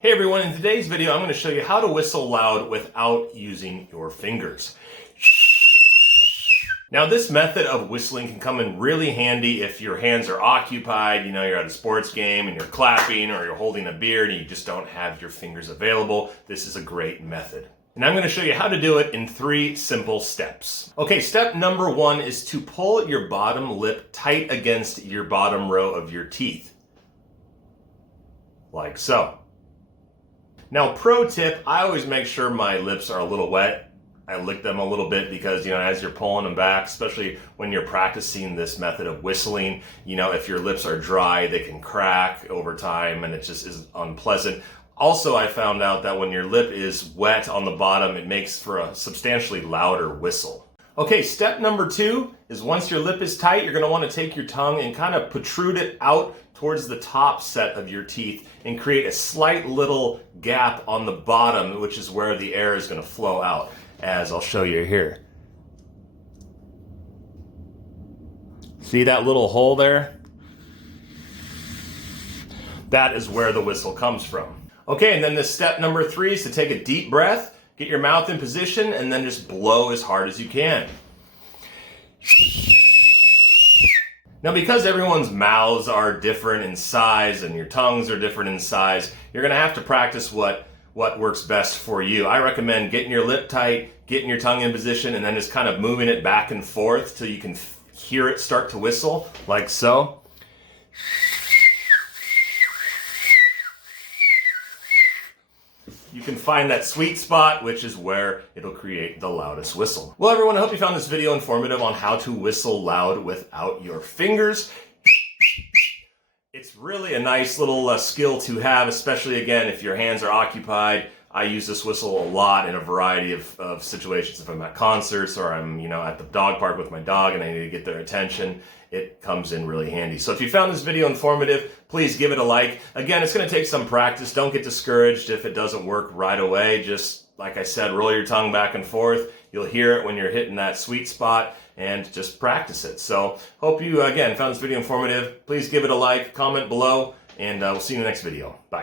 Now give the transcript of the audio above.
Hey everyone, in today's video I'm going to show you how to whistle loud without using your fingers. Now this method of whistling can come in really handy if your hands are occupied, you're at a sports game and you're clapping, or you're holding a beer and you just don't have your fingers available. This is a great method. And I'm going to show you how to do it in 3 simple steps. Okay, step number 1 is to pull your bottom lip tight against your bottom row of your teeth. Like so. Now, pro tip, I always make sure my lips are a little wet. I lick them a little bit because, as you're pulling them back, especially when you're practicing this method of whistling, if your lips are dry, they can crack over time and it just is unpleasant. Also, I found out that when your lip is wet on the bottom, it makes for a substantially louder whistle. Okay, step number 2 is once your lip is tight, you're going to want to take your tongue and kind of protrude it out towards the top set of your teeth and create a slight little gap on the bottom, which is where the air is going to flow out, as I'll show you here. See that little hole there? That is where the whistle comes from. Okay, and then this step number 3 is to take a deep breath, get your mouth in position, and then just blow as hard as you can. Now, because everyone's mouths are different in size and your tongues are different in size, you're going to have to practice what works best for you. I recommend getting your lip tight, getting your tongue in position, and then just kind of moving it back and forth till you can hear it start to whistle, like so. You can find that sweet spot, which is where it'll create the loudest whistle. Well, everyone, I hope you found this video informative on how to whistle loud without your fingers. It's really a nice little skill to have, especially, again, if your hands are occupied. I use this whistle a lot in a variety of situations. If I'm at concerts or I'm, at the dog park with my dog and I need to get their attention, it comes in really handy. So if you found this video informative, please give it a like. Again, it's going to take some practice. Don't get discouraged if it doesn't work right away. Just, like I said, roll your tongue back and forth. You'll hear it when you're hitting that sweet spot, and just practice it. So hope you, again, found this video informative. Please give it a like, comment below, and we'll see you in the next video. Bye.